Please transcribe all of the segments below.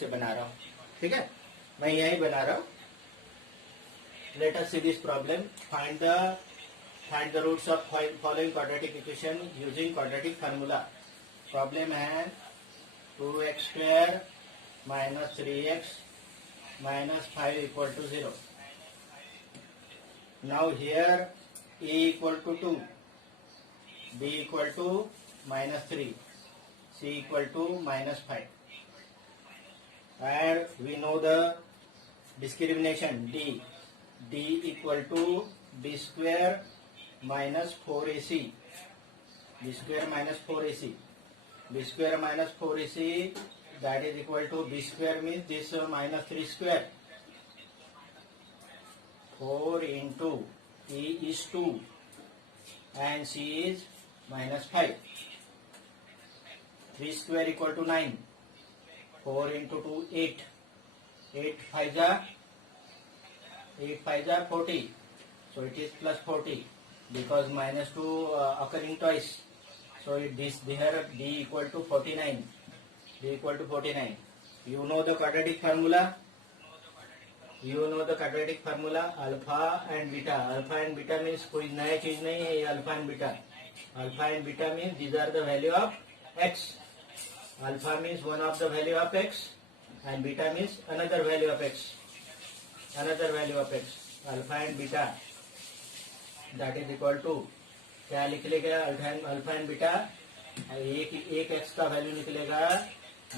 से बना रहा हूँ, ठीक है, मैं यही बना रहा हूँ. Let us see this problem. Find the roots of following quadratic equation using quadratic formula. Problem है 2x² minus 3x minus 5 equal to 0. Now here a equal to 2, b equal to minus 3, c equal to minus 5. And we know the discrimination d. d equal to b square minus 4ac. b square minus 4ac. b square minus 4ac, that is equal to b square means this minus 3 square. 4 into e is 2 and c is minus 5. 3 square equal to 9. 4 into 2 8. 8 5 are 40. So it is plus 40 because minus 2 occurring twice. So this here d equal to 49. d equal to 49. You know the quadratic formula. Alpha and beta. Alpha and beta means कोई नया चीज नहीं है ये alpha and beta. Alpha and beta means these are the value of x. Alpha means one of the value of x and beta means another value of x. Alpha and beta, that is equal to क्या निकलेगा alpha and beta. एक x का value निकलेगा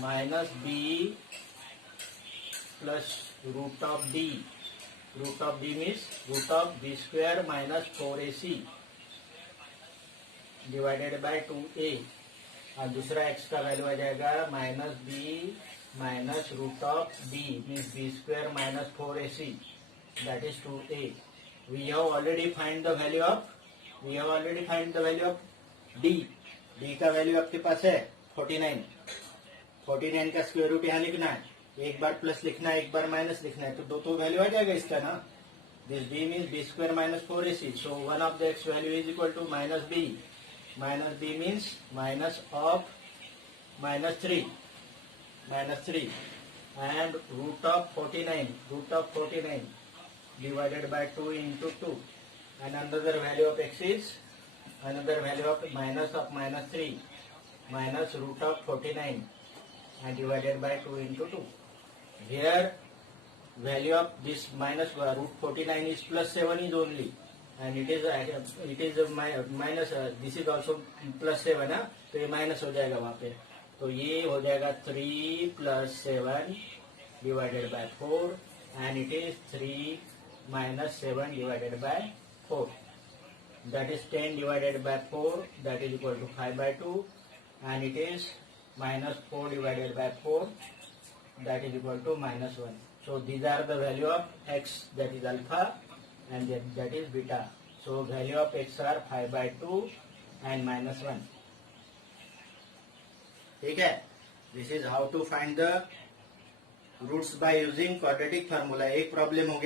minus B plus root of D. Root of D means root of B square minus 4ac divided by 2a. और दूसरा x का value आ जाएगा minus B minus root of D means B square minus 4ac, that is 2a. We have already find the value of d. d का value आपके पास है 49. 49 का स्क्वायर रूट यहाँ लिखना है. एक बार प्लस लिखना है, एक बार माइनस लिखना है, तो दो वैल्यू आ जाएगा इसका ना. This b means b square minus 4ac. So one of the x value is equal to minus b. Minus b means minus of minus 3 and root of 49 divided by 2 into 2. And another value of x is another value of minus 3 minus root of 49 and divided by 2 into 2. Here value of this minus root 49 is plus 7 is only, and it is minus this is also plus 7 है, तो ये minus हो जाएगा वहाँ पे. तो ये हो जाएगा 3 plus 7 divided by 4 and it is 3 minus 7 divided by 4. That is 10 divided by 4, that is equal to 5 by 2, and it is minus 4 divided by 4, that is equal to minus 1. So these are the value of x, that is alpha, and that is beta. So value of x are 5 by 2 and minus 1. ठीक है. This is how to find the roots by using quadratic formula. एक problem हो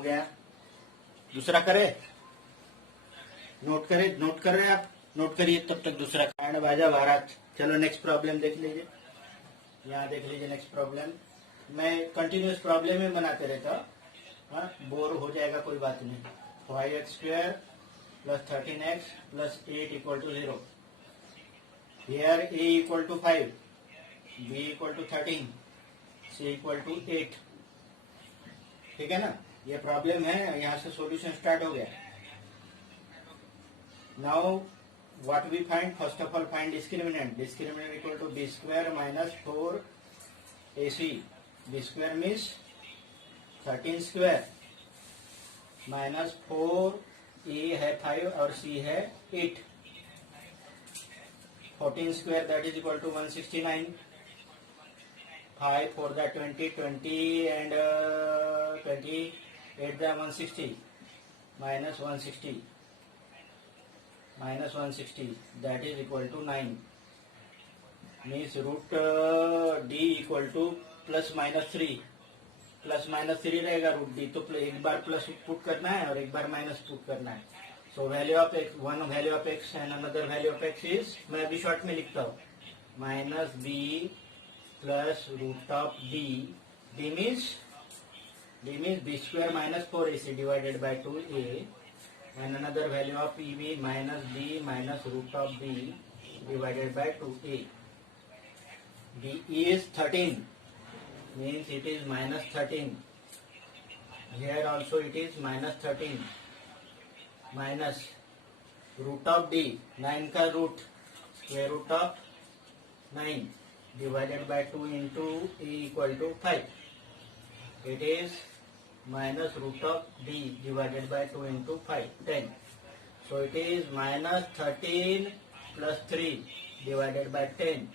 गया. दूसरा करे, note कर रहे आप, नोट करिए तब तक दूसरा. बैंड बाजा बारात. चलो नेक्स्ट प्रॉब्लम देख लीजिए. यहाँ देख लीजिए नेक्स्ट प्रॉब्लम. मैं कंटिन्यूस प्रॉब्लम ही बनाते रहता हूँ, बोर हो जाएगा कोई बात नहीं. 5x² plus 13x plus 8 equal to 0. Here a equal to 5, b equal to 13, c equal to 8. ठीक है ना. ये प्रॉब्लम है, यहाँ से सॉल्यूशन स्टार्ट हो गया. Now what we find, first of all find discriminant equal to b square minus 4ac. b square means 13 square minus 4a है 5 और c है 8. 14 square that is equal to 169. 5 4 that 20 and 20 8 that 160 minus 160 that is equal to 9. means root d equal to plus minus 3 रहेगा root D. तो एक बार plus put करना है और एक बार माइनस पुट करना है. So value of x, one value of x and another value of x is, मैं अभी शॉर्ट में लिखता हूँ. minus b plus root of d. D means b square minus 4ac divided by 2a, and another value of eb minus b minus root of b divided by 2a. b is 13, means it is minus 13. Here also it is minus 13 minus root of d, 9 का root, square root of 9 divided by 2 into a equal to 5. It is minus root of d divided by 2 into 5, 10. So it is minus 13 plus 3 divided by 10,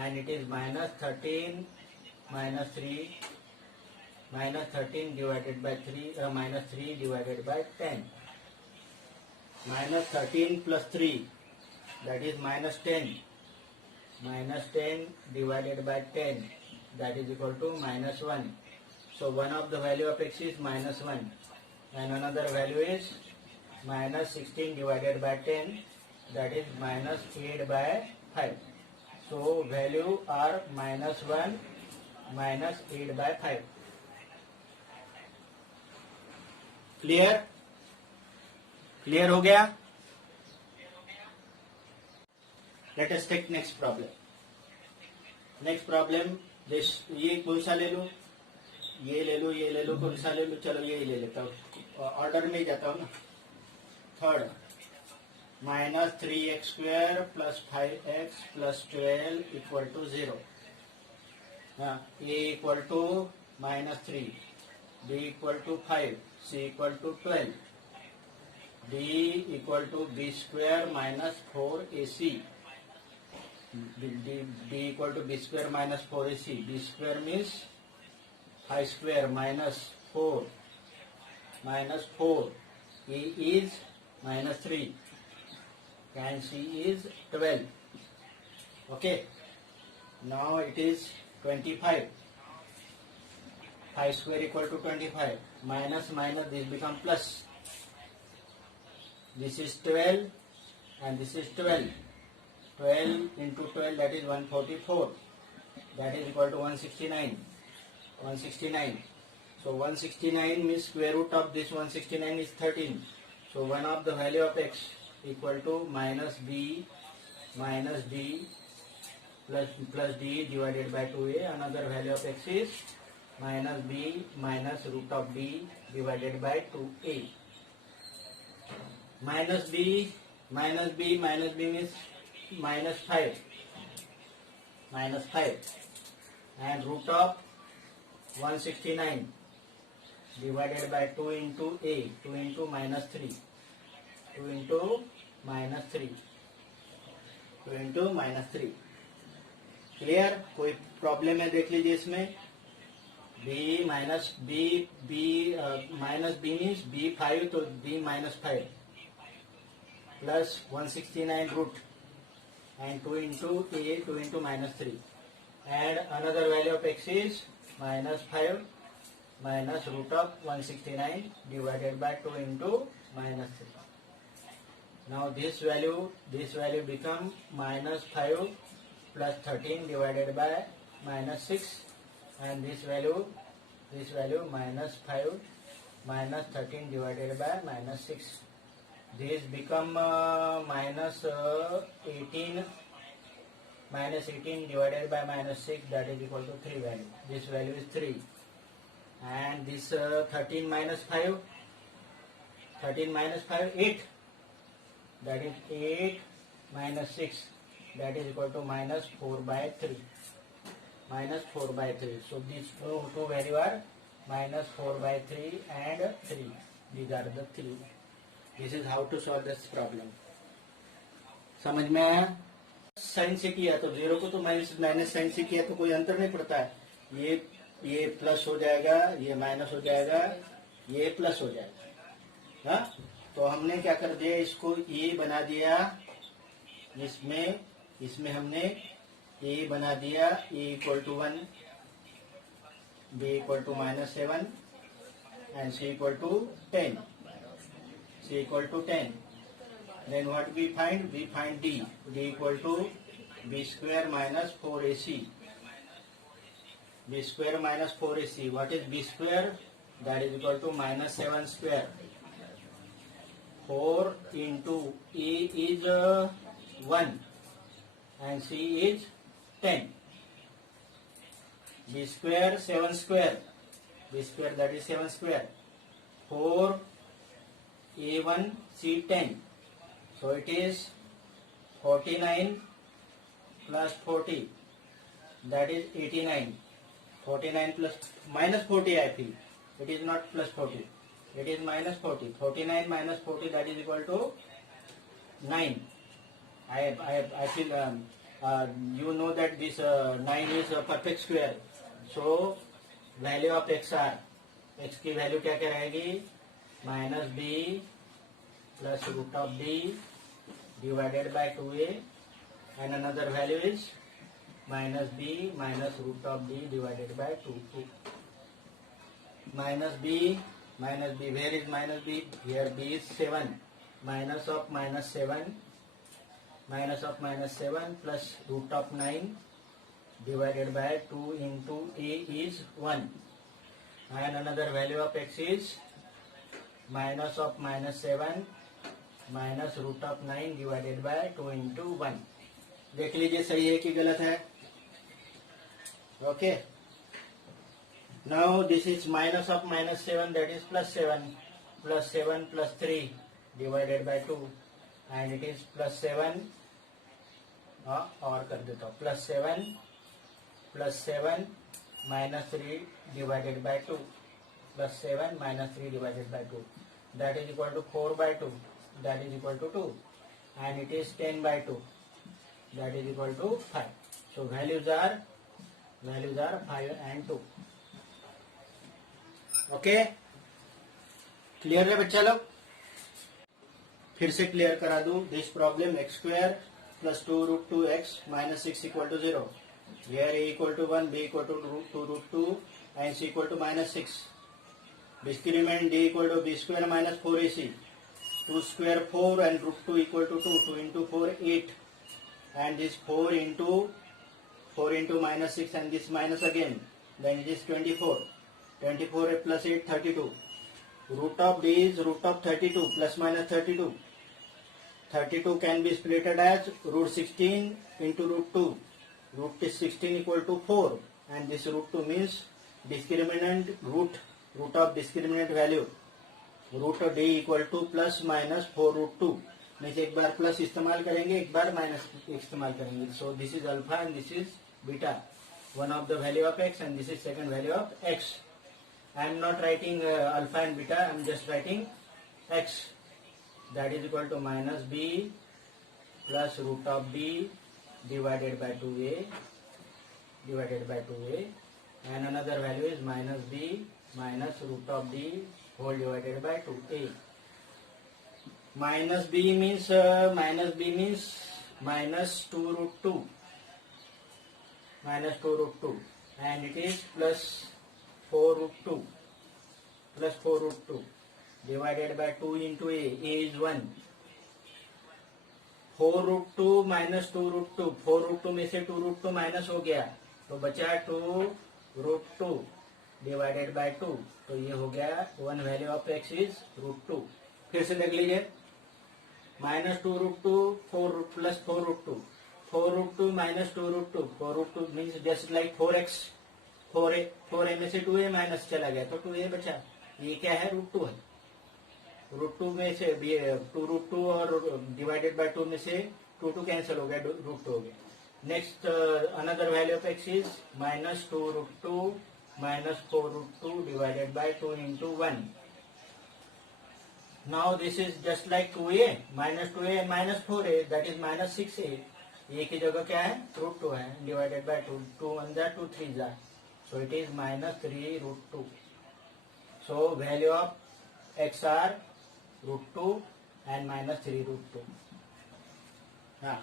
and it is minus 13 minus 3 minus 13 divided by 3 minus 3 divided by 10. Minus 13 plus 3, that is minus 10. Minus 10 divided by 10, that is equal to minus 1. So one of the value of x is minus 1, and another value is minus 16 divided by 10, that is minus 8 by 5. So value are minus 1 minus 8 by 5. Clear? Clear हो गया? Let us take next problem. Next problem, this ये कौन सा ले लो, ये ले लो, ये ले लो, कौन सा ले लो, चलो ये ले लेता हूँ, ऑर्डर में ही जाता हूँ ना. Third, minus 3x square plus 5x plus 12 equal to 0. A equal to minus 3, b equal to 5, c equal to 12, d equal to b square minus 4ac. d equal to b square minus 4ac. b square means 5 square minus 4 minus 4. A is minus 3 and c is 12. Okay. Now it is 25. 5 square equal to 25. Minus minus, this become plus. This is 12 and this is 12. 12 into 12, that is 144. That is equal to 169. 169. So 169 means square root of this 169 is 13. So one of the value of x equal to minus b minus d plus d divided by 2a. Another value of x is minus b minus root of d divided by 2a. Minus b means minus 5. Minus 5. And root of 169 divided by 2 into a, 2 into minus 3. 2 into minus 3. 2 into minus 3. Clear? कोई problem है देख लीजिए इसमें. b minus b minus b means b 5, तो b minus 5 plus 169 root and 2 into a, 2 into minus 3, and another value of x is minus 5 minus root of 169 divided by 2 into minus 3. Now this value become minus 5 plus 13 divided by minus 6, and this value minus 5 minus 13 divided by minus 6. This become minus 18 divided by minus 6, that is equal to 3 value. This value is 3. And this 13 minus 5, 8. That is 8 minus 6, that is equal to minus 4 by 3. Minus 4 by 3. So these two value are minus 4 by 3 and 3. These are the 3. This is how to solve this problem. समझ में आया? Sign से किया तो 0 को तो minus sign से किया तो कोई अंतर नहीं पड़ता है. ये प्लस हो जाएगा, ये माइनस हो जाएगा, ये प्लस हो जाएगा. हाँ, तो हमने क्या कर दिया, इसको ए बना दिया. इसमें हमने ए बना दिया. A equal to 1, B equal to minus 7 and C equal to 10. C equal to 10. Then what we find? We find D. D equal to b square minus 4ac. b square minus 4ac. What is b square? That is equal to minus 7 square. 4 into a is 1 and c is 10. b square 7 square. b square, that is 7 square. 4 a1 c10. So it is 49 plus 40. That is 89. 49 plus minus 40 I feel. It is not plus 40. It is minus 40. 49 minus 40, that is equal to 9. I feel you know that this 9 is a perfect square. So value of x r. x की value क्या क्या रहेगी? Minus b plus root of b divided by 2a, and another value is minus b minus root of b divided by 2. Minus b, where is minus b? Here b is 7. Minus of minus 7 plus root of 9 divided by 2 into a is 1. And another value of x is minus of minus 7 minus root of 9 divided by 2 into 1. देख लीजिए सही है कि गलत है. Okay. Now this is minus of minus 7, that is plus 7 plus 7 plus 3 divided by 2, and it is plus 7 और कर देता हूँ plus 7 minus 3 divided by 2 plus 7 minus 3 divided by 2, that is equal to 4 by 2, that is equal to 2, and it is 10 by 2, that is equal to 5. So values are 5 and 2. Okay, clear है बच्चा लोग? फिर से clear करा दूं. This problem x square plus 2 root 2 x minus 6 equal to 0. Here a equal to 1, b equal to 2 root 2 and c equal to minus 6. Discriminant d equal to b square minus 4ac. 2 square 4 and root 2 equal to 2. 2 into 4 8, and this 4 into minus 6 and this minus again, then it is 24. 24 plus 8 32. Root of d is root of 32 plus minus 32. 32 can be splitted as root 16 into root 2. Root 16 equal to 4, and this root 2 means discriminant root of discriminant value. Root of d equal to plus minus 4 root 2. Means एक बार plus इस्तेमाल करेंगे, एक बार minus इस्तेमाल करेंगे. So this is alpha and this is beta. One of the value of x and this is second value of x. I am not writing alpha and beta, I am just writing x. That is equal to minus b plus root of b divided by 2a, and another value is minus b minus root of b whole divided by 2a. Minus b means minus 2 root 2, and it is plus 4 root 2 divided by 2 into a is 1. 4 root 2 minus 2 root 2. 4 root 2 में से 2 root 2 minus हो गया तो बचा 2 root 2 divided by 2. तो ये हो गया one value of x is root 2. फिर से देख लीजिए, minus 2 root 2 4 plus 4 root 2. 4 root 2 minus 2 root 2. 4 root 2 means just like 4x. 4a में से 2a माइनस चला गया तो 2a बचा. ये क्या है? रूट 2 है. रूट 2 में से 2 रूट 2 और डिवाइडेड बाय 2 में से 2 कैंसिल हो गया, रूट 2 हो गया. Next another value of x is minus 2 root 2 minus 4 root 2 divided by 2 into 1. Now this is just like 2a, minus 2a and minus 4a, that is minus 6a. a की जगह क्या है? Root 2 है, divided by 2. 2 1 जा 2 3 जा, so it is minus 3 root 2. So value of x are root 2 and minus 3 root 2. हाँ,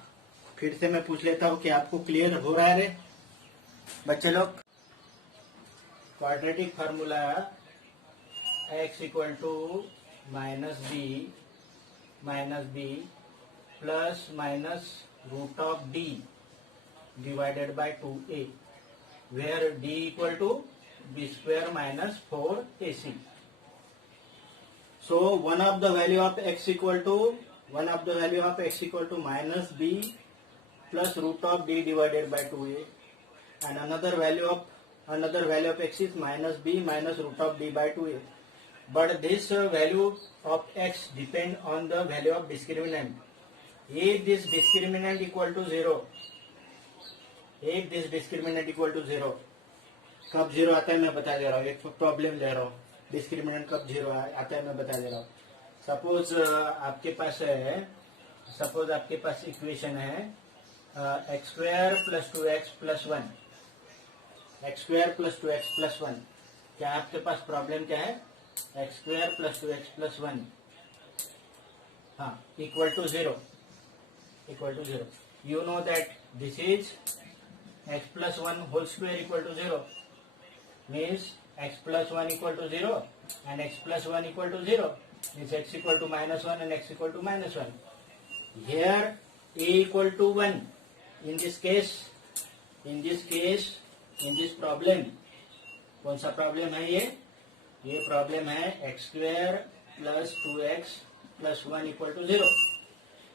फिर से मैं पूछ लेता हूँ कि आपको क्लियर हो रहा है रे बच्चे लोग? Quadratic formula x equal to minus B plus minus root of D divided by 2a, where d equal to b square minus 4ac. So one of the value of x equal to minus b plus root of d divided by 2a, and another value of x is minus b minus root of d by 2a. But this value of x depend on the value of discriminant. If this discriminant equal to 0, कब zero आता है मैं बता दे रहा हूँ. एक problem ले रहा हूँ, डिस्क्रिमिनेंट कब जीरो आता है मैं बता दे रहा हूँ. सपोज आपके पास इक्वेशन है x square plus 2x plus 1. क्या आपके पास प्रॉब्लम क्या है? X square plus 2x plus 1, हाँ, equal to 0. You know that this is x plus 1 whole square equal to 0, means x plus 1 equal to 0 and x plus 1 equal to 0, means x equal to minus 1 and x equal to minus 1. Here a equal to 1. In this problem, कौन सा problem है ये problem है x square plus 2x plus 1 equal to 0.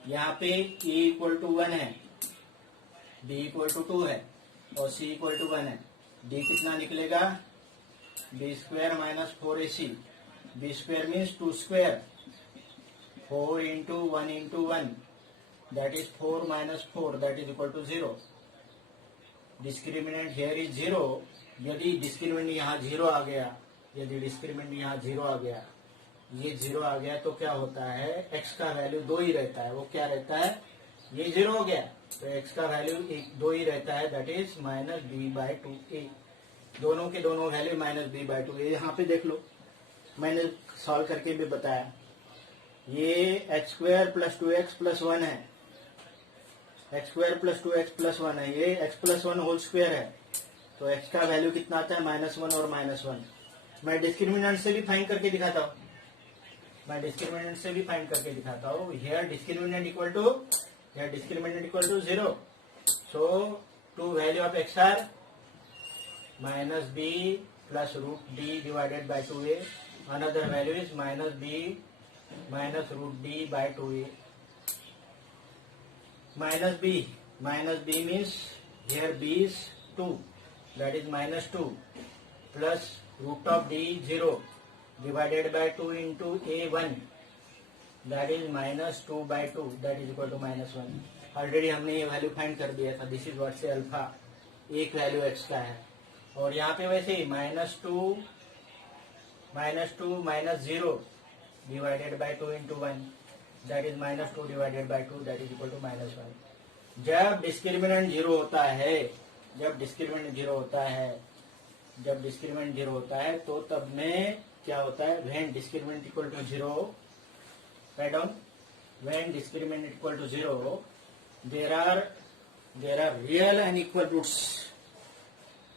यहाँ पे a equal to 1 है, b equal to 2 है और c इक्वल टू 1 है. d कितना निकलेगा? b square minus 4ac. b square means 2 square, 4 into 1 into 1, that is 4 minus 4, that is equal to 0. Discriminant here is 0. यदि discriminant यहाँ 0 आ गया, ये 0 आ गया तो क्या होता है? x का वैल्यू 2 ही रहता है. वो क्या रहता है? ये 0 हो गया तो x का वैल्यू 2 ही रहता है, that is minus b by 2a. दोनों के दोनों value minus b by 2a. यहाँ पे देख लो, मैंने सॉल्व करके भी बताया. ये x square plus 2x plus 1 है, x square plus 2x plus 1 है. ये x प्लस 1 होल स्क्वायर है, तो x का वैल्यू कितना आता है? -1 और -1. मैं डिस्क्रिमिनेंट से भी फाइंड करके दिखाता हूँ. Here discriminant equal to 0. So two value of x are minus b plus root d divided by 2a. Another value is minus b minus root d by 2a. Minus b means here b is 2, that is minus 2, plus root of d 0 divided by 2 into a 1, that is minus 2 by 2, that is equal to minus 1. Already हमने ये value find कर दिया था. This is what say alpha, एक value x का है. और यहाँ पे वैसे ही minus two minus 0 divided by 2 into 1, that is minus 2 divided by 2, that is equal to minus 1. जब डिस्क्रिमिनेंट जीरो होता है तो तब में क्या होता है? When discriminant equal to 0, write down, when discriminant equal to 0, there are real and equal roots.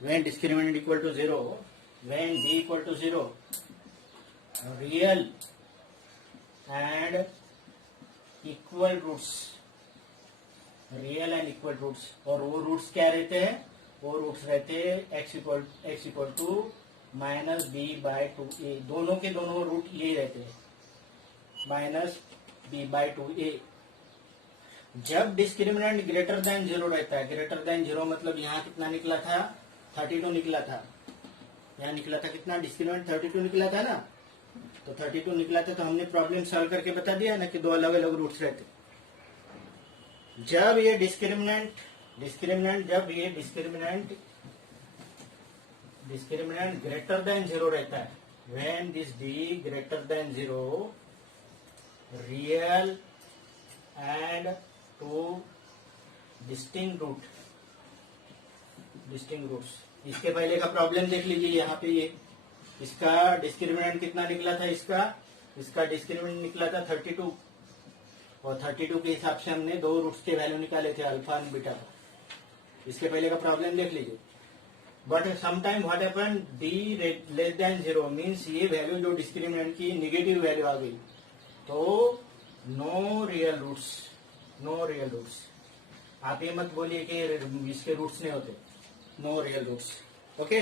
When discriminant equal to 0, when d equal to 0, real and equal roots. और वो रूट्स क्या रहते हैं? वो रूट्स रहते हैं x equal to minus b by 2a. दोनों के दोनों रूट ये रहते हैं, माइनस b बाई 2a. जब डिस्क्रिमिनेंट ग्रेटर देन 0 रहता है, ग्रेटर देन 0 मतलब यहाँ कितना निकला था? 32 निकला था. यहाँ निकला था कितना? डिस्क्रिमिनेंट 32 निकला था ना. तो 32 निकला था, तो हमने प्रॉब्लम सॉल्व करके बता दिया ना कि दो अलग अलग रूट्स रहते. जब ये डिस्क्रिमिनेंट ग्रेटर देन 0 रहता है, when this d greater than 0, real and two distinct roots. इसके पहले का प्रॉब्लम देख लीजिए. यहाँ पे ये इसका डिस्क्रिमिनेंट कितना निकला था? इसका डिस्क्रिमिनेंट निकला था 32, और 32 के हिसाब से हमने दो रूट्स के वैल्यू निकाले थे, अल्फा एंड बीटा का. इसके पहले का प्रॉब्लम देख लीजिए. But sometime what happen, d less than 0 means ये वैल्यू जो डिस्क्रिमिनेंट की निगेटिव वैल्यू आ गई, तो नो रियल रूट्स. आप ये मत बोलिए कि इसके रूट्स नहीं होते, नो रियल रूट्स। ओके,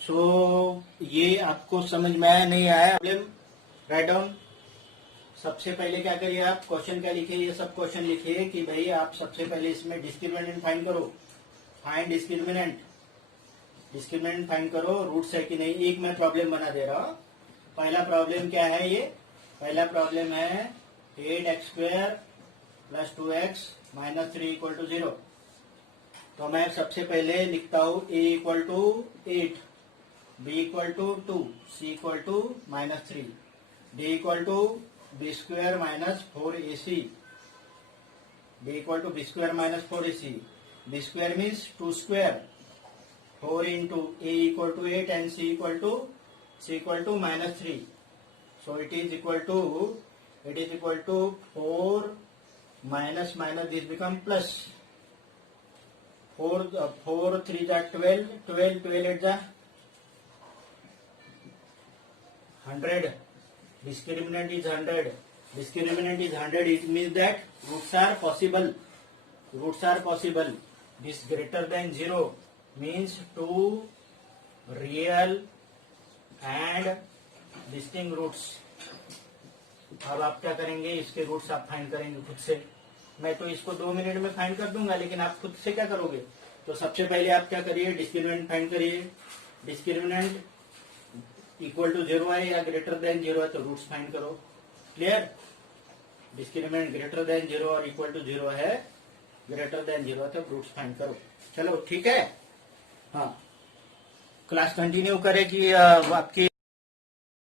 सो ये आपको समझ में आया नहीं आया? Problem write down. सबसे पहले क्या करिए आप, क्वेश्चन क्या लिखिए, ये सब क्वेश्चन लिखिए कि भाई आप सबसे पहले इसमें डिस्क्रिमिनेंट फाइंड करो, फाइंड डिस्क्रिमिनेंट, डिस्क्रिमिनेंट फाइंड करो, रूट्स है कि नहीं। एक मैं प्रॉब्लम बना दे रहा हूं। पहला प्रॉब्लम क्या है, ये पहला प्रॉब्लम है 8x² + 2x - 3 = 0। तो मैं सबसे पहले लिखता हूं a = 8, b = 2, c = -3, d = b² - 4ac, d = b² - 4ac, b² means 2 square, 4 into a = 8 and c = -3. So it is equal to 4 minus this become plus 4 3 जा 12, 12 8 जा 100. Discriminant is 100. Discriminant is 100. It means that roots are possible. Roots are possible. This greater than 0 means 2 real and distinct roots. अब आप क्या करेंगे, इसके roots आप find करेंगे खुद से। मैं तो इसको 2 मिनट में फाइंड कर दूंगा, लेकिन आप खुद से क्या करोगे? तो सबसे पहले आप क्या करिए, डिस्क्रिमिनेंट फाइंड करिए। डिस्क्रिमिनेंट इक्वल टू 0 है या ग्रेटर देन 0 है तो रूट्स फाइंड करो। क्लियर? डिस्क्रिमिनेंट ग्रेटर देन 0 और इक्वल टू 0 है, ग्रेटर देन 0 है तो रूट्स फाइंड करो। चलो ठीक है, हाँ। क्लास कंटिन्यू करें कि आपकी